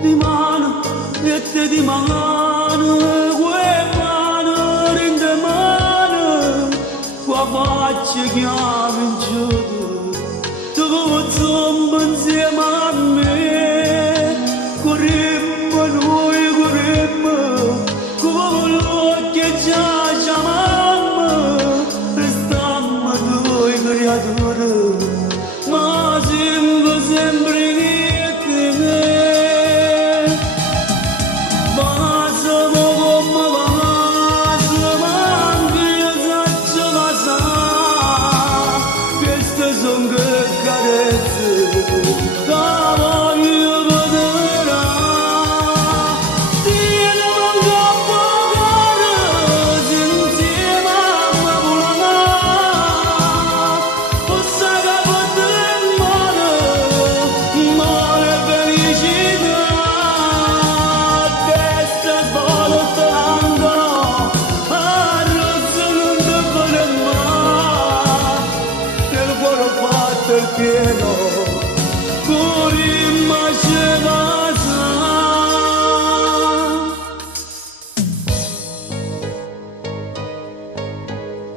di mano e te di mano quei mano in de mano qua faccia chiave in giù tu zomba insieme a me corremmo noi corremmo come l'occhio già chiamammo restammo due creature ma sempre il pieno Purim Shevasa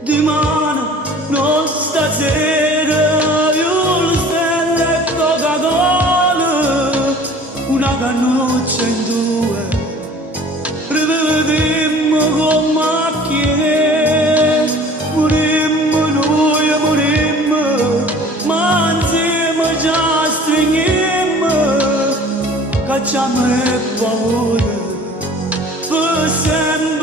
di mano non stasera io lo stelle Coca-Cola una cannuccia in due rivedemmo con macchine facciamo e paura per sempre